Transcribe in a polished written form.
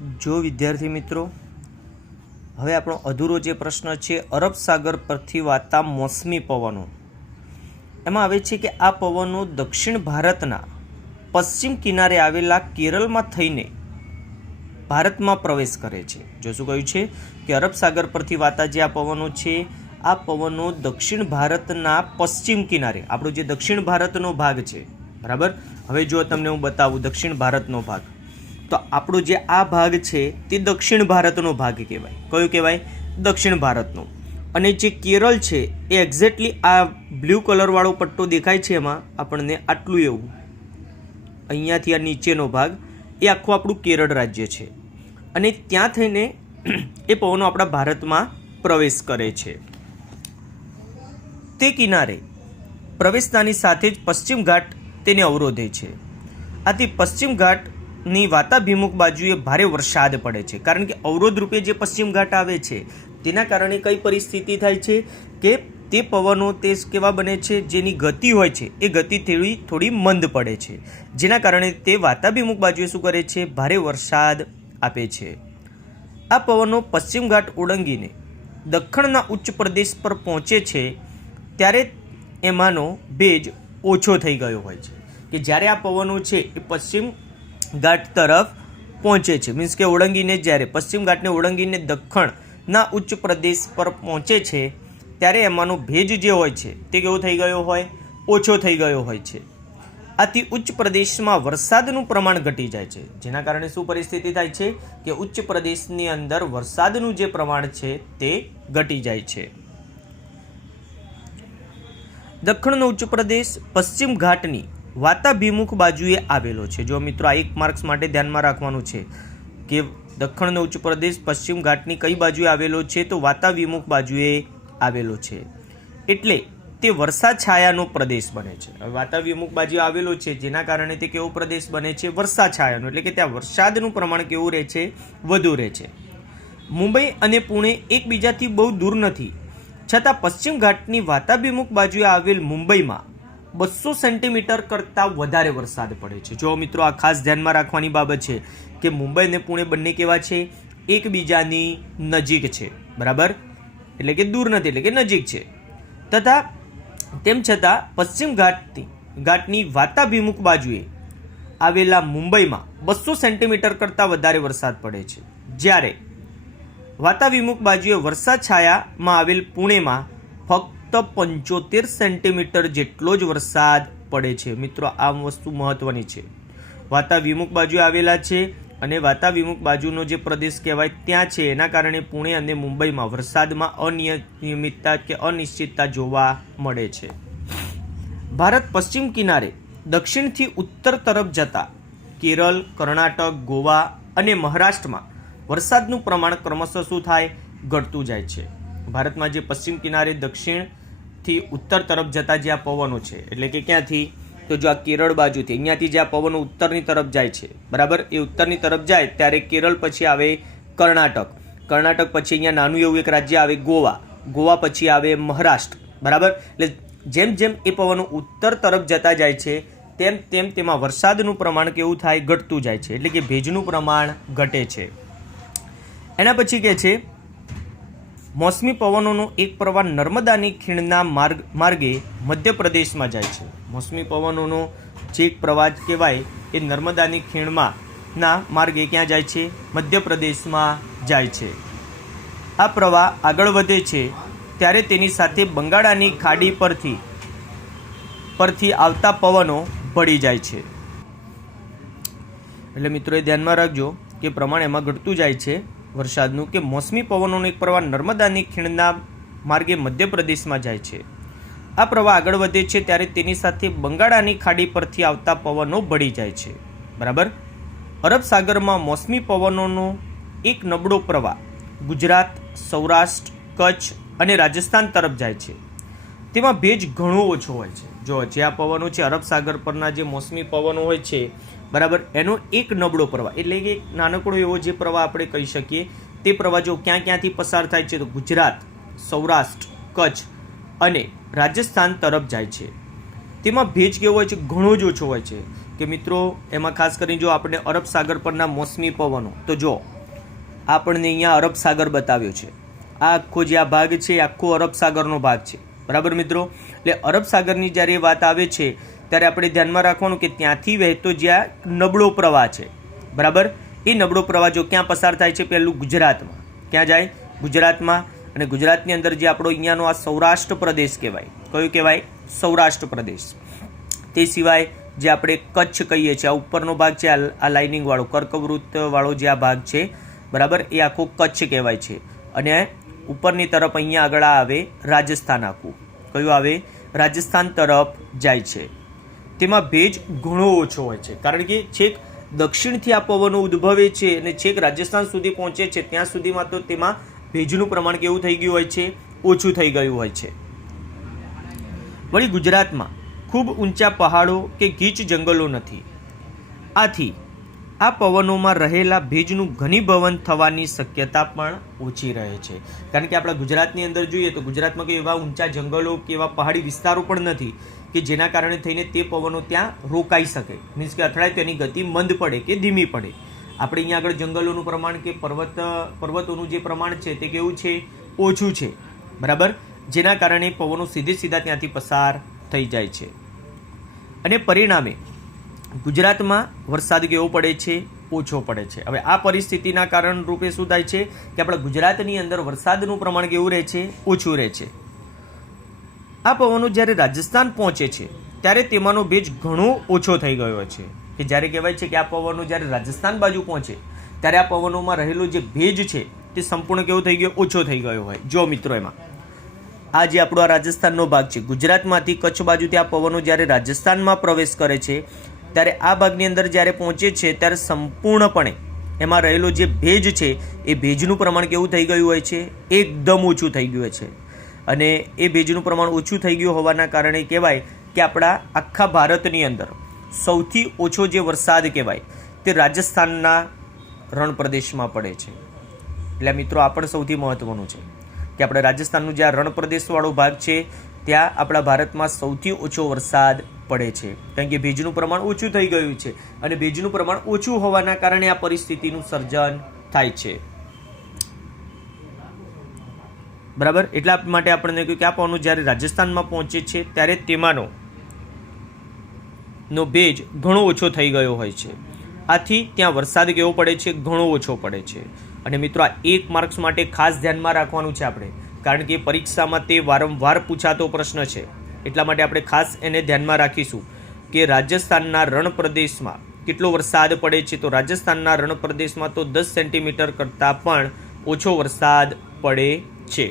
જો વિદ્યાર્થી મિત્રો, હવે આપણો અધૂરો જે પ્રશ્ન છે અરબ સાગર પરથી વાતા મોસમી પવનો, એમાં આવે છે કે આ પવનો દક્ષિણ ભારતના પશ્ચિમ કિનારે આવેલા કેરળમાં થઈને ભારતમાં પ્રવેશ કરે છે. જો શું કહ્યું છે કે અરબ સાગર પરથી વાતા જે આ પવનો છે, આ પવનો દક્ષિણ ભારતના પશ્ચિમ કિનારે, આપણો જે દક્ષિણ ભારતનો ભાગ છે, બરાબર. હવે જો તમને હું બતાવું દક્ષિણ ભારતનો ભાગ, તો આપણો જે આ ભાગ છે તે દક્ષિણ ભારતનો ભાગ કહેવાય. કયો કહેવાય? દક્ષિણ ભારતનો. અને જે કેરળ છે એ એક્ઝેક્ટલી આ બ્લુ કલરવાળો પટ્ટો દેખાય છે, એમાં આપણને આટલું એવું અહીંયાથી આ નીચેનો ભાગ એ આખું આપણું કેરળ રાજ્ય છે. અને ત્યાં થઈને એ પવનો આપણા ભારતમાં પ્રવેશ કરે છે. તે કિનારે પ્રવેશતાની સાથે જ પશ્ચિમ ઘાટ તેને અવરોધે છે. આથી પશ્ચિમ ઘાટની વાતાભિમુખ બાજુએ ભારે વરસાદ પડે છે, કારણ કે અવરોધ રૂપે જે પશ્ચિમ ઘાટ આવે છે તેના કારણે કઈ પરિસ્થિતિ થાય છે કે તે પવનો તે કેવા બને છે, જેની ગતિ હોય છે એ ગતિ થોડી મંદ પડે છે, જેના કારણે તે વાતાભિમુખ બાજુએ શું કરે છે? ભારે વરસાદ આપે છે. આ પવનો પશ્ચિમ ઘાટ ઓળંગીને દક્ષિણના ઉચ્ચ પ્રદેશ પર પહોંચે છે ત્યારે એમાંનો ભેજ ઓછો થઈ ગયો હોય છે. કે જ્યારે આ પવનો છે એ પશ્ચિમ ઘાટ તરફ પહોંચે છે, મીન્સ કે ઓળંગીને જ્યારે પશ્ચિમ ઘાટને ઓળંગીને દક્ષિણના ઉચ્ચ પ્રદેશ પર પહોંચે છે ત્યારે એમાંનો ભેજ જે હોય છે તે કેવો થઈ ગયો હોય? ઓછો થઈ ગયો હોય છે. આથી ઉચ્ચ પ્રદેશમાં વરસાદનું પ્રમાણ ઘટી જાય છે, જેના કારણે શું પરિસ્થિતિ થાય છે કે ઉચ્ચ પ્રદેશની અંદર વરસાદનું જે પ્રમાણ છે તે ઘટી જાય છે. દક્ષિણનો ઉચ્ચ પ્રદેશ પશ્ચિમ ઘાટની વાતાભિમુખ બાજુએ આવેલો છે. જો મિત્રો આ 1 માર્ક્સ માટે ધ્યાનમાં રાખવાનું છે કે દક્ષિણનો ઉચ્ચ પ્રદેશ પશ્ચિમ ઘાટની કઈ બાજુએ આવેલો છે? તો વાતાભિમુખ બાજુએ આવેલો છે. એટલે તે વરસાદ છાયાનો પ્રદેશ બને છે. હવે વાતાભિમુખ બાજુએ આવેલો છે, જેના કારણે તે કેવો પ્રદેશ બને છે? વરસાદ છાયાનો. એટલે કે ત્યાં વરસાદનું પ્રમાણ કેવું રહે છે? વધુ રહે છે. મુંબઈ અને પુણે એકબીજાથી બહુ દૂર નથી, છતાં પશ્ચિમ ઘાટની વાતાભિમુખ બાજુએ આવેલ મુંબઈમાં 200 સેન્ટીમીટર કરતાં વધારે વરસાદ પડે છે. જો મિત્રો આ ખાસ ધ્યાનમાં રાખવાની બાબત છે કે મુંબઈ અને પુણે બંને કેવા છે? એકબીજાની નજીક છે, બરાબર. એટલે કે દૂર નથી, એટલે કે નજીક છે. તથા તેમ છતાં પશ્ચિમ ઘાટની વાતાભિમુખ બાજુએ આવેલા મુંબઈમાં 200 સેન્ટીમીટર કરતાં વધારે વરસાદ પડે છે, જ્યારે વાતાભિમુખ બાજુએ વરસાદ છાયામાં આવેલ પુણેમાં ફક્ત 75 સેન્ટીમીટર જેટલો જ વરસાદ પડે છે. મિત્રો આ વસ્તુ મહત્વની છે. વાતાભિમુખ બાજુએ આવેલા છે અને વાતાભિમુખ બાજુનો જે પ્રદેશ કહેવાય ત્યાં છે, એના કારણે પુણે અને મુંબઈમાં વરસાદમાં અનિયમિતતા કે અનિશ્ચિતતા જોવા મળે છે. ભારત પશ્ચિમ કિનારે દક્ષિણથી ઉત્તર તરફ જતા કેરળ, કર્ણાટક, ગોવા અને મહારાષ્ટ્રમાં વરસાદનું પ્રમાણ ક્રમશઃ શું થાય? ઘટતું જાય છે. ભારતમાં જે પશ્ચિમ કિનારે દક્ષિણથી ઉત્તર તરફ જતા જે આ પવનો છે, એટલે કે ક્યાંથી? તો જો આ કેરળ બાજુથી અહીંયાથી જે આ પવનો ઉત્તરની તરફ જાય છે, બરાબર, એ ઉત્તરની તરફ જાય ત્યારે કેરળ પછી આવે કર્ણાટક, કર્ણાટક પછી અહીંયા નાનું એવું એક રાજ્ય આવે ગોવા, ગોવા પછી આવે મહારાષ્ટ્ર, બરાબર. એટલે જેમ જેમ એ પવનો ઉત્તર તરફ જતા જાય છે તેમ તેમ તેમાં વરસાદનું પ્રમાણ કેવું થાય? ઘટતું જાય છે. એટલે કે ભેજનું પ્રમાણ ઘટે છે. એના પછી કહે છે મોસમી પવનોનો એક પ્રવાહ નર્મદાની ખીણના માર્ગે મધ્યપ્રદેશમાં જાય છે. મોસમી પવનોનો જે એક પ્રવાહ કહેવાય એ નર્મદાની ખીણમાં ના માર્ગે ક્યાં જાય છે? મધ્યપ્રદેશમાં જાય છે. આ પ્રવાહ આગળ વધે છે ત્યારે તેની સાથે બંગાળાની ખાડી પરથી આવતા પવનો ભળી જાય છે. એટલે મિત્રો એ ધ્યાનમાં રાખજો કે પ્રમાણ એમાં ઘટતું જાય છે વરસાદનું, કે મોસમી પવનોનો એક પ્રવાહ નર્મદાની ખીણના માર્ગે મધ્યપ્રદેશમાં જાય છે. આ પ્રવાહ આગળ વધે છે ત્યારે તેની સાથે બંગાળાની ખાડી પરથી આવતા પવનો ભળી જાય છે, બરાબર. અરબ સાગરમાં મોસમી પવનોનો એક નબળો પ્રવાહ ગુજરાત, સૌરાષ્ટ્ર, કચ્છ અને રાજસ્થાન તરફ જાય છે. તેમાં ભેજ ઘણો ઓછો હોય છે. જો જે આ પવનો છે અરબ સાગર પરના જે મોસમી પવનો હોય છે, બરાબર, એનો એક નબળો પ્રવાહ, એટલે કે નાનકડો એવો જે પ્રવાહ આપણે કહી શકીએ, તે પ્રવાહ જો ક્યાંથી પસાર થાય છે? તો ગુજરાત, સૌરાષ્ટ્ર, કચ્છ અને રાજસ્થાન તરફ જાય છે. તેમાં ભેજ કેવો હોય છે? ઘણો જ ઓછો હોય છે. કે મિત્રો એમાં ખાસ કરીને જો આપણે અરબ સાગર પરના મોસમી પવનો, તો જો આપણને અહીંયા અરબ સાગર બતાવ્યો છે, આ આખો જે આ ભાગ છે એ આખો અરબ સાગરનો ભાગ છે, બરાબર મિત્રો. એટલે અરબ સાગરની જ્યારે વાત આવે છે ત્યારે આપણે ધ્યાનમાં રાખવાનું કે ત્યાંથી વહેતો જ્યાં નબળો પ્રવાહ છે, બરાબર, એ નબળો પ્રવાહ જો ક્યાં પસાર થાય છે, પહેલું ગુજરાતમાં. ક્યાં જાય? ગુજરાતમાં. અને ગુજરાતની અંદર જે આપણો અહીંયાનો આ સૌરાષ્ટ્ર પ્રદેશ કહેવાય, કયું કહેવાય? સૌરાષ્ટ્ર પ્રદેશ. તે સિવાય જે આપણે કચ્છ કહીએ છીએ, આ ઉપરનો ભાગ છે, આ લાઇનિંગવાળો કર્કવૃત્તવાળો જે આ ભાગ છે, બરાબર, એ આખો કચ્છ કહેવાય છે. અને ઉપરની તરફ અહીંયા આગળ આવે રાજસ્થાન, આખું કયું આવે? રાજસ્થાન તરફ જાય છે. તેમાં ભેજ ઘણો ઓછો હોય છે, કારણ કે છેક દક્ષિણથી આ પવનો ઉદ્ભવે છે અને છેક રાજસ્થાન સુધી પહોંચે છે, ત્યાં સુધીમાં તો તેમાં ભેજનું પ્રમાણ કેવું થઈ ગયું હોય છે? ઓછું થઈ ગયું હોય છે. વળી ગુજરાતમાં ખૂબ ઊંચા પહાડો કે ગીચ જંગલો નથી, આથી આ પવનોમાં રહેલા ભેજનું ઘનીભવન થવાની શક્યતા પણ ઓછી રહે છે. કારણ કે આપણા ગુજરાતની અંદર જોઈએ તો ગુજરાતમાં કોઈ એવા ઊંચા જંગલો કે એવા પહાડી વિસ્તારો પણ નથી કે જેના કારણે થઈને તે પવનો ત્યાં રોકાઈ શકે, મીન્સ કે અથડાય તેની ગતિ મંદ પડે કે ધીમી પડે. આપણે અહીંયા આગળ જંગલોનું પ્રમાણ કે પર્વતોનું જે પ્રમાણ છે તે કેવું છે? ઓછું છે, બરાબર, જેના કારણે પવનો સીધા ત્યાંથી પસાર થઈ જાય છે. અને પરિણામે ગુજરાતમાં વરસાદ કેવો પડે છે? ઓછો પડે છે. હવે આ પરિસ્થિતિના કારણ રૂપે શું થાય છે કે આપણા ગુજરાતની અંદર વરસાદનું પ્રમાણ કેવું રહે છે? ઓછું રહે છે. આ પવનો જ્યારે રાજસ્થાન પહોંચે છે ત્યારે તેમાંનો ભેજ ઘણો ઓછો થઈ ગયો છે, કે જ્યારે કહેવાય છે કે આ પવનો જ્યારે રાજસ્થાન બાજુ પહોંચે ત્યારે આ પવનોમાં રહેલો જે ભેજ છે તે સંપૂર્ણ કેવો થઈ ગયો? ઓછો થઈ ગયો હોય. જો મિત્રો, એમાં આ જે આપણો આ રાજસ્થાનનો ભાગ છે, ગુજરાતમાંથી કચ્છ બાજુથી આ પવનો જ્યારે રાજસ્થાનમાં પ્રવેશ કરે છે ત્યારે આ ભાગની અંદર જ્યારે પહોંચે છે ત્યારે સંપૂર્ણપણે એમાં રહેલો જે ભેજ છે એ ભેજનું પ્રમાણ કેવું થઈ ગયું હોય છે? એકદમ ઓછું થઈ ગયું છે. અને એ ભેજનું પ્રમાણ ઓછું થઈ ગયું હોવાના કારણે કહેવાય કે આપણા આખા ભારતની અંદર સૌથી ઓછો જે વરસાદ કહેવાય તે રાજસ્થાનના રણ પ્રદેશમાં પડે છે. એટલે મિત્રો આ પણ સૌથી મહત્ત્વનું છે કે આપણે રાજસ્થાનનું જે આ રણ પ્રદેશવાળો ભાગ છે ત્યાં આપણા ભારતમાં સૌથી ઓછો વરસાદ પડે છે, કારણ કે ભેજનું પ્રમાણ ઓછું થઈ ગયું છે. અને ભેજનું પ્રમાણ ઓછું હોવાના કારણે આ પરિસ્થિતિનું સર્જન થાય છે, બરાબર. એટલા માટે આપણને કહ્યું કે આ પવનો જ્યારે રાજસ્થાનમાં પહોંચે છે ત્યારે તેમાંનો ભેજ ઘણો ઓછો થઈ ગયો હોય છે, આથી ત્યાં વરસાદ કેવો પડે છે? ઘણો ઓછો પડે છે. અને મિત્રો આ 1 માર્ક્સ માટે ખાસ ધ્યાનમાં રાખવાનું છે આપણે, કારણ કે પરીક્ષામાં તે વારંવાર પૂછાતો પ્રશ્ન છે. એટલા માટે આપણે ખાસ એને ધ્યાનમાં રાખીશું કે રાજસ્થાનના રણ પ્રદેશમાં કેટલો વરસાદ પડે છે. તો રાજસ્થાનના રણ પ્રદેશમાં તો 10 સેન્ટીમીટર કરતાં પણ ઓછો વરસાદ પડે છે.